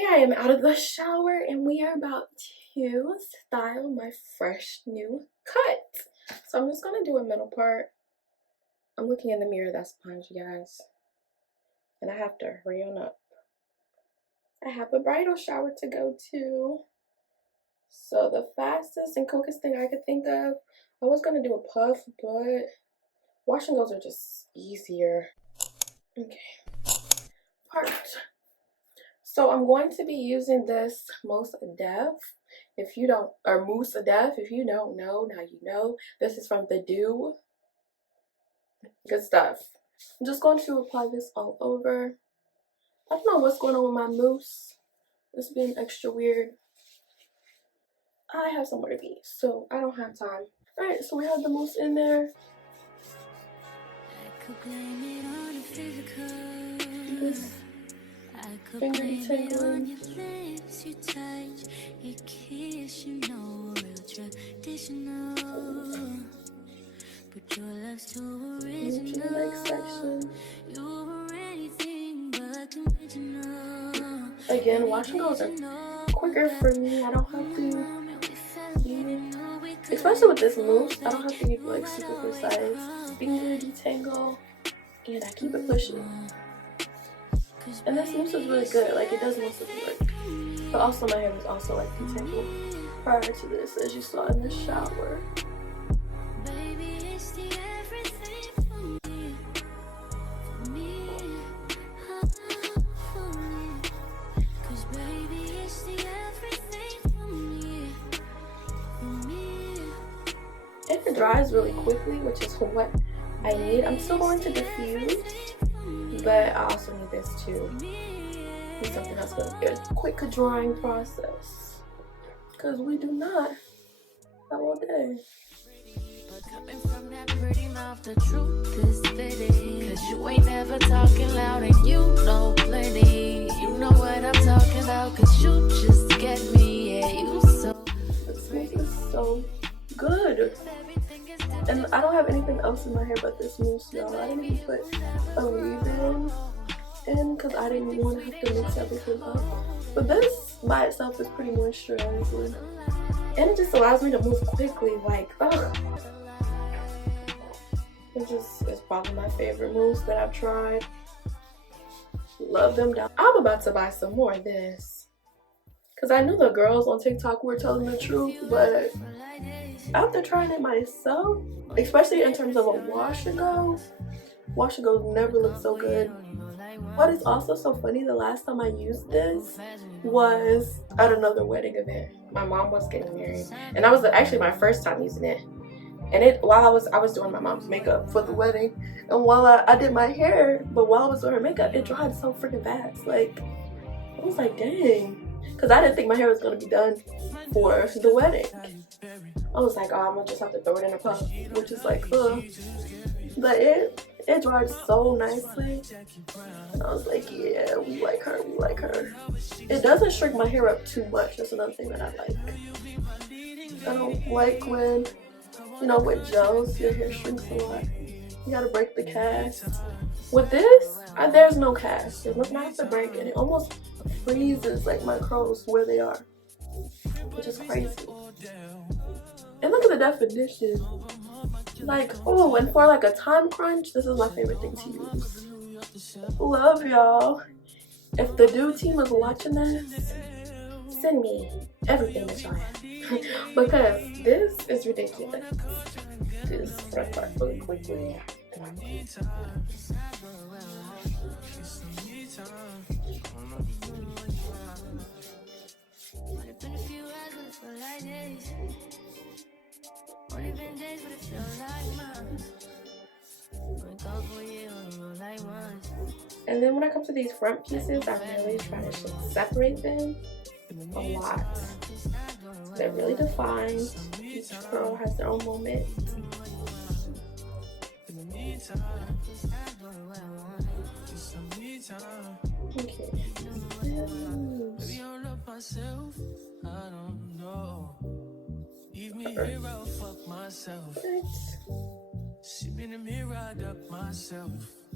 Okay, I am out of the shower and we are about to style my fresh new cut. So I'm just gonna do a middle part. I'm looking in the mirror that's behind you guys. And I have to hurry on up. I have a bridal shower to go to. So the fastest and quickest thing I could think of, I was gonna do a puff, but wash and goes are just easier. Okay, part. So I'm going to be using this Mousse-Only if you don't, or Mousse-Only if you don't know, now you know. This is from the Doux. Good stuff. I'm just going to apply this all over. I don't know what's going on with my mousse. It's being extra weird. I have somewhere to be, so I don't have time. Alright, so we have the mousse in there. This finger detangling. Move to the next section. Again, wash and goes are quicker for me. I don't have to, especially with this mousse, I don't have to be like super precise. Finger detangle, and I keep it pushing. And this mousse is really good. Like, it does most of the work. But also my hair was also like detangled prior to this, as you saw in the shower. It dries really quickly, which is what I need. I'm still going to diffuse, but I also need this too. Need something that's going to be a quick drying process, because we do not have all day. Coming from that pretty mouth, the truth is fitting. Cause you ain't never talking loud and you know plenty. You know what I'm talking about, cause you just get me. Yeah, you so. This mousse is so good. And I don't have anything else in my hair but this mousse, y'all. I didn't even put a leave-in in because I didn't want to have to mix everything up. But this by itself is pretty moisturizing. And it just allows me to move quickly, like, ugh. It's probably my favorite mousse that I've tried. Love them down. I'm about to buy some more of this, because I knew the girls on TikTok were telling the truth, but after trying it myself, especially in terms of a wash and go never look so good. What is also so funny, the last time I used this was at another wedding event. My mom was getting married, and that was actually my first time using it. And while I was doing my mom's makeup for the wedding, and while I did my hair, but while I was doing her makeup, it dried so freaking fast. Like, I was like, dang, because I didn't think my hair was gonna be done for the wedding. I was like, oh, I'm gonna just have to throw it in a puff, which is like, ugh. But it dried so nicely. And I was like, yeah, we like her, we like her. It doesn't shrink my hair up too much. That's another thing that I like. I don't like when, you know, with gels, your hair shrinks a lot. You gotta break the cast. With this, there's no cast. There's nothing I have to break, and it almost freezes like my curls where they are, which is crazy. And look at the definition. Like, oh, and for like a time crunch, this is my favorite thing to use. Love y'all. If the Doux team is watching this, send me everything that y'all have. Because this is ridiculous. This front part really quickly. And then when I come to these front pieces, I really try to separate them a lot. They're really defined. Each curl has their own moment. Okay. Perfect.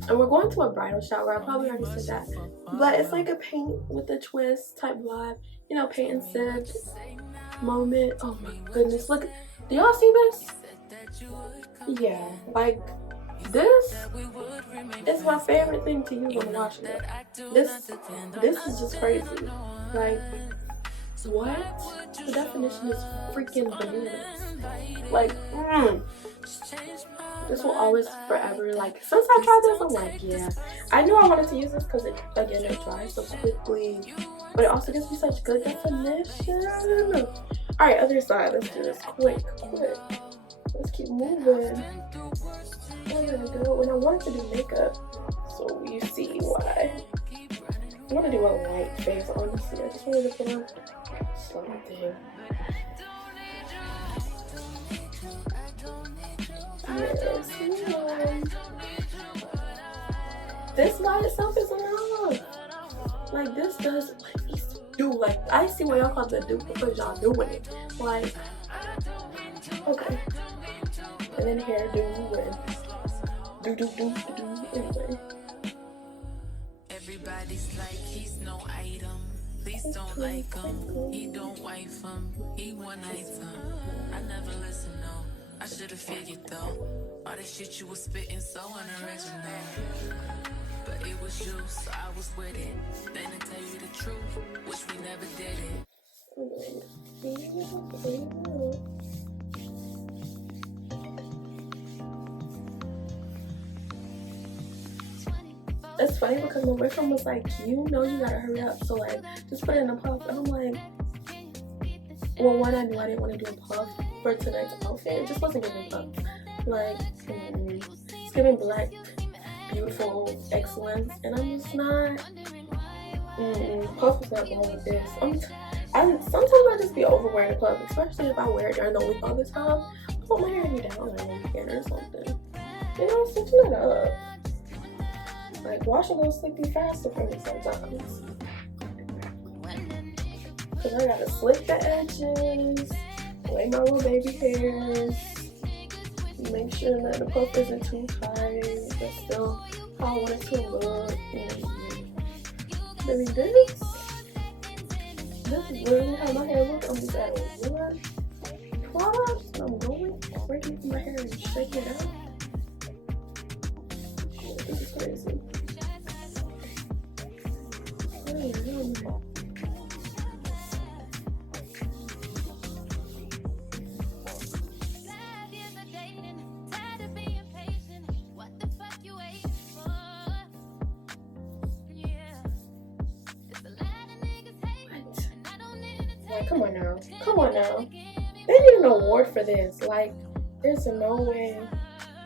And we're going to a bridal shower. I probably already said that. But it's like a paint with a twist type vibe. You know, paint and sip moment. Oh my goodness. Look. Do y'all see this? Yeah. Like, this is my favorite thing to use on the wash go. This is just crazy. Like, what? The definition is freaking voluminous. Like, this will always forever, like, since I tried this, I'm like, yeah. I knew I wanted to use this because it, again, it dries so quickly, but it also gives me such good definition. Alright, other side. Let's do this quick. Let's keep moving. There we go. And I wanted to do makeup, so you see why. I want to do a light face, honestly. I just wanted to put on something. Yes, this by itself is enough. Like, this does, like, these do, like, I see what y'all call the Doux because y'all doing it. Like, okay. And then hairdo and do. Anyway. Everybody's like he's no item. Please don't like him. He don't wife him. He one item. I never listen, no. I should have figured though. All the shit you was spitting so unoriginal. But it was you, so I was with it. Then to tell you the truth, wish we never did it. It's funny because my boyfriend was like, you know you gotta hurry up, so like, just put it in a puff. And I'm like, well, one, I knew I didn't want to do a puff for tonight's outfit. It just wasn't giving puff. Like, it's giving black, beautiful excellence, and I'm just not, puff is not going with this. Sometimes I just be over wearing a puff, especially if I wear it during the week all the time. I put my hair down on a weekend or something. You know, switching it up. Like, washing those slick be faster for me sometimes. Cause I gotta slick the edges, lay my little baby hairs, make sure that the puff isn't too tight, but still how I want it to look. Baby, this is literally how my hair looks. I'm just adding one product, and I'm going right into my hair and shaking it out. Oh, this is crazy. Like, come on now. They need an award for this. Like, there's no way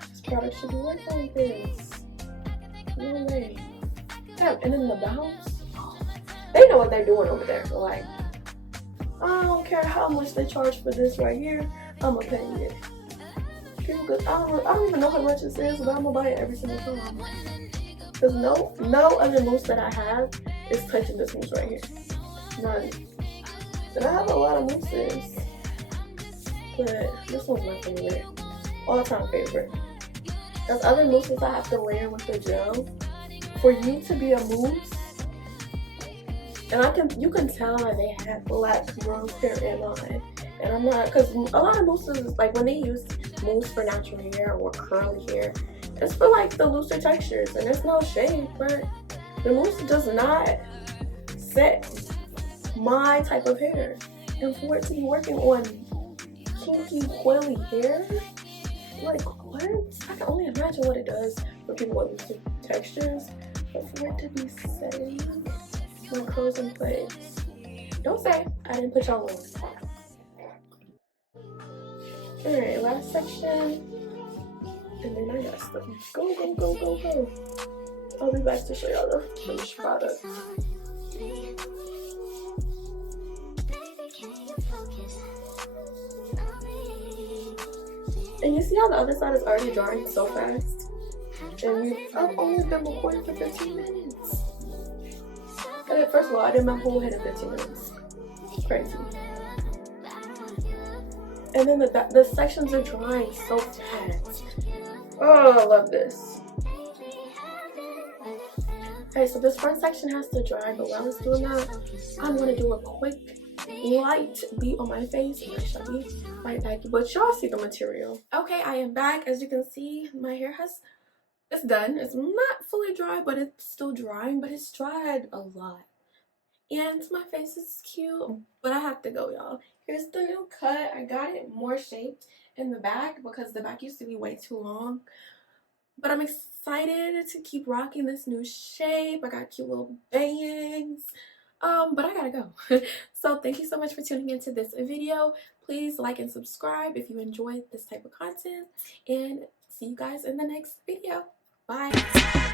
this product should be working like this. No way. Yeah, and then the bounce. They know what they're doing over there. So like, I don't care how much they charge for this right here, I'ma pay it. I don't even know how much it is, but I'm gonna buy it every single time. Cause no other mousse that I have is touching this mousse right here. None. And I have a lot of mousses, but this one's my favorite. All-time favorite. There's other mousses I have to layer with the gel. For you to be a mousse, and you can tell that they have black growth hair in mine. And I'm not, because a lot of mousses, like when they use mousse for natural hair or curly hair, it's for like the looser textures, and there's no shade, but the mousse does not set my type of hair. And for it to be working on kinky, coily hair, like what? I can only imagine what it does for people with looser textures, but for it to be setting my curls in place. Don't say I didn't put y'all on. Alright, last section. And then I got stuff. Go. I'll be back to show y'all the finished product. And you see how the other side is already drying so fast? And I've only been recording for 15 minutes. And first of all, I did my whole head in 15 minutes. Crazy. And then the sections are drying so fast. Oh, I love this. Okay, so this front section has to dry, but while it's doing that, I'm gonna do a quick light beat on my face and I shall be right back. But y'all see the material. Okay, I am back. As you can see, my hair it's done. It's not fully dry, but it's still drying, but it's dried a lot. And my face is cute, but I have to go, y'all. Here's the new cut. I got it more shaped in the back because the back used to be way too long. But I'm excited to keep rocking this new shape. I got cute little bangs. But I gotta go. So thank you so much for tuning into this video. Please like and subscribe if you enjoyed this type of content. And see you guys in the next video. Bye.